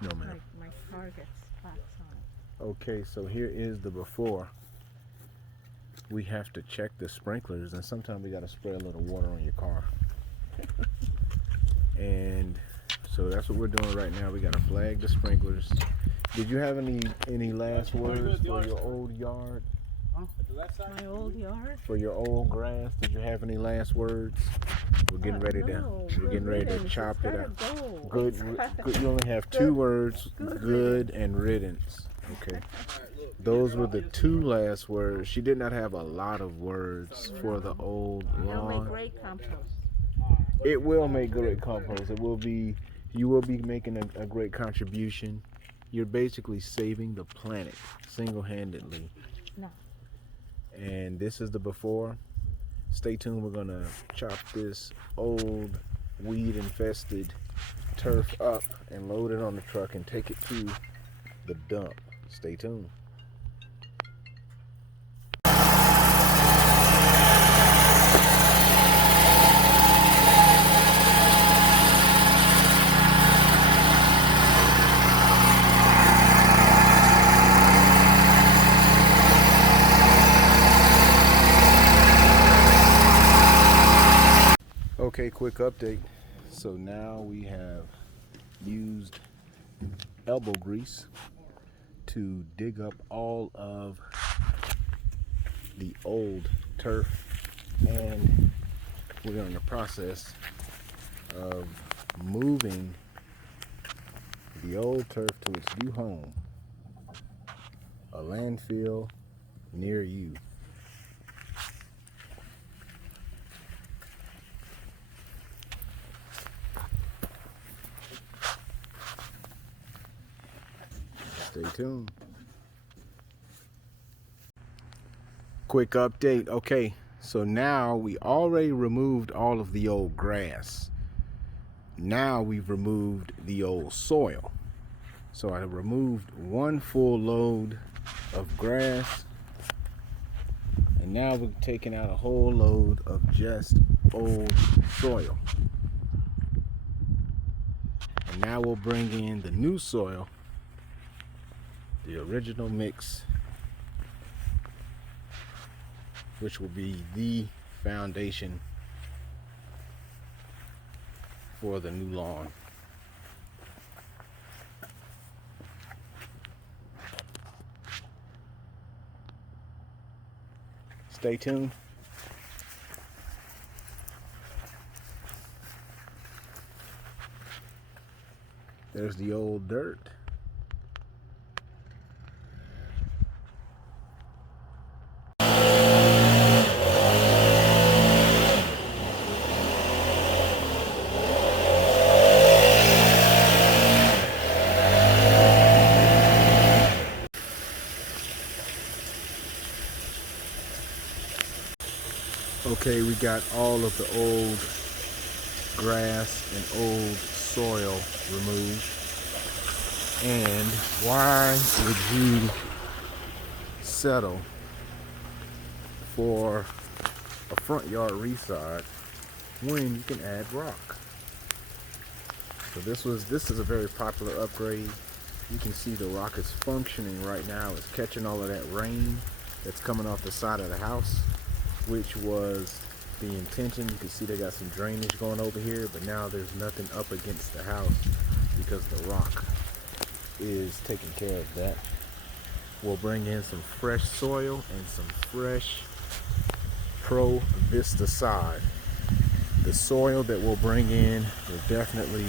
No, ma'am. Like my car gets spots on it. Okay, so here is the before. We have to check the sprinklers, and sometimes we got to spray a little water on your car. And so that's what we're doing right now. We got to flag the sprinklers. Did you have any last words for your old yard? My old yard? For your old grass? Did you have any last words? We're getting ready to No, we're getting ready to riddance. chop It's it gotta up. go. Good, It's gotta- good. You only have Good. two words, Good good and riddance. Okay. Those were the two last words. She did not have a lot of words for the old They'll make lawn. great compost. It will make great compost. It will be, you will be making a great contribution. You're basically saving the planet single-handedly. No. And this is the before. Stay tuned. We're gonna chop this old weed-infested turf up and load it on the truck and take it to the dump. Stay tuned. Okay, quick update. So now we have used elbow grease to dig up all of the old turf, and we're in the process of moving the old turf to its new home, a landfill near you. Stay tuned. Quick update. Okay, so now we already removed all of the old grass. Now we've removed the old soil. So I removed one full load of grass, and now we're taking out a whole load of just old soil. And now we'll bring in the new soil, the original mix, which will be the foundation for the new lawn. Stay tuned. There's the old dirt. Okay, we got all of the old grass and old soil removed. And why would you settle for a front yard resod when you can add rock? So this is a very popular upgrade. You can see the rock is functioning right now. It's catching all of that rain that's coming off the side of the house, which was the intention. You can see they got some drainage going over here, but now there's nothing up against the house because the rock is taking care of that. We'll bring in some fresh soil and some fresh Provista sod. The soil that we'll bring in will definitely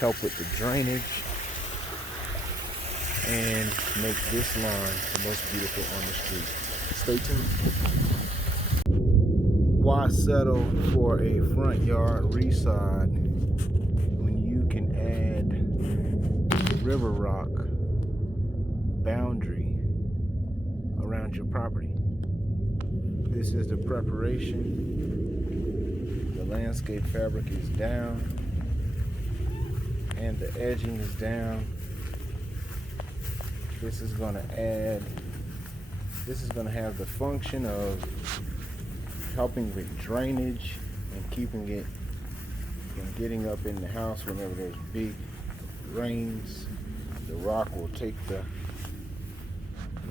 help with the drainage and make this lawn the most beautiful on the street. Stay tuned. Why settle for a front yard resod when you can add the river rock boundary around your property? This is the preparation. The landscape fabric is down and the edging is down. This is going to have the function of helping with drainage and keeping it from getting up in the house whenever there's big rains, the rock will take the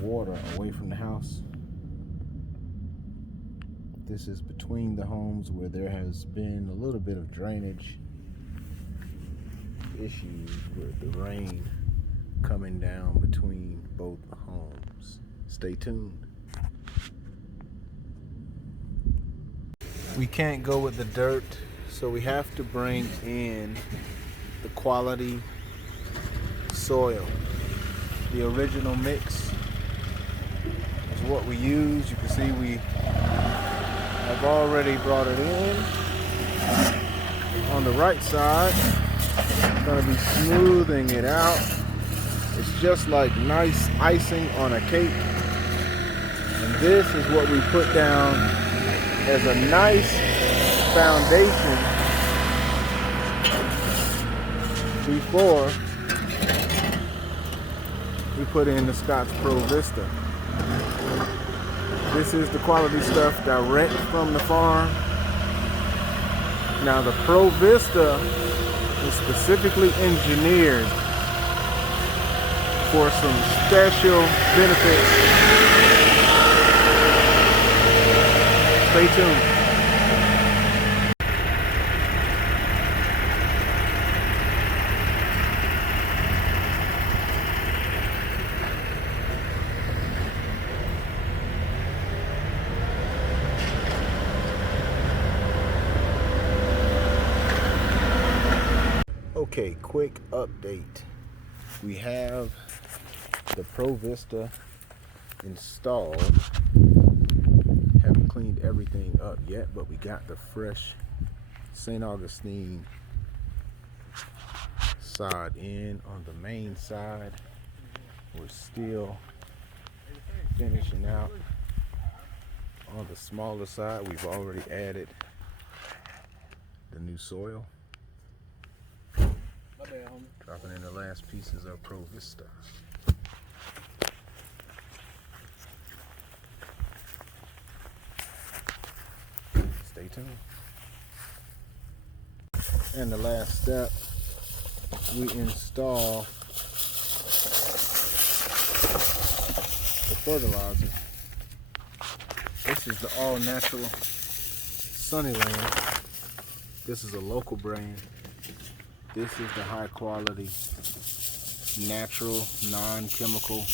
water away from the house. This is between the homes where there has been a little bit of drainage issues with the rain coming down between both homes. Stay tuned. We can't go with the dirt, so we have to bring in the quality soil. The original mix is what we use. You can see we have already brought it in. On the right side, I'm going to be smoothing it out. It's just like nice icing on a cake. And this is what we put down as a nice foundation before we put in the Scotch Provista. This is the quality stuff direct from the farm. Now the Provista is specifically engineered for some special benefits. Stay tuned. Okay, quick update. We have the Provista installed. Haven't cleaned everything up yet, but we got the fresh St. Augustine side in. On the main side, we're still finishing out. On the smaller side, we've already added the new soil. Dropping in the last pieces of Provista. Stay tuned. And the last step, we install the fertilizer. This is the all natural Sunnyland. This is a local brand. This is the high quality, natural, non-chemical,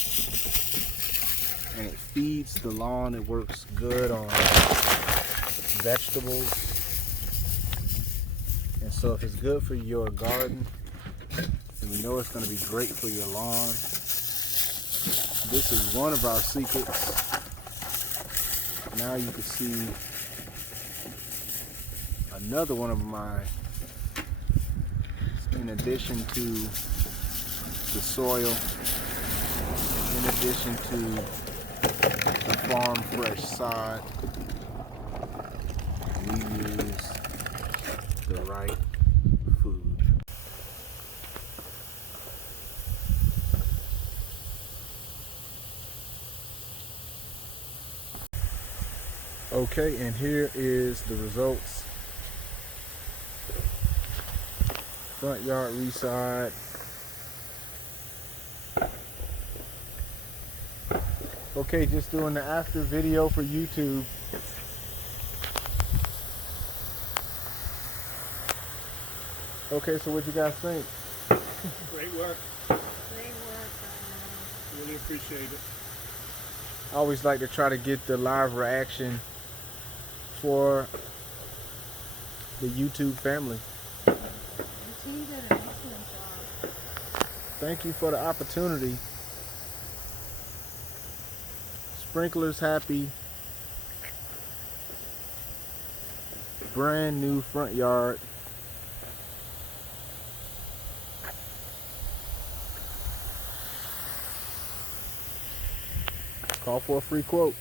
and it feeds the lawn. It works good on vegetables. And so if it's good for your garden, then we know it's going to be great for your lawn. This is one of our secrets. Now you can see another one of my, in addition to the soil, in addition to the farm fresh sod, we use the right food. Okay, and here is the results. Front yard reside. Okay, just doing the after video for YouTube. Okay, so what you guys think? Great work. Great work. Really appreciate it. I always like to try to get the live reaction for the YouTube family. The team did an excellent job. Thank you for the opportunity. Sprinklers happy. Brand new front yard. Call for a free quote.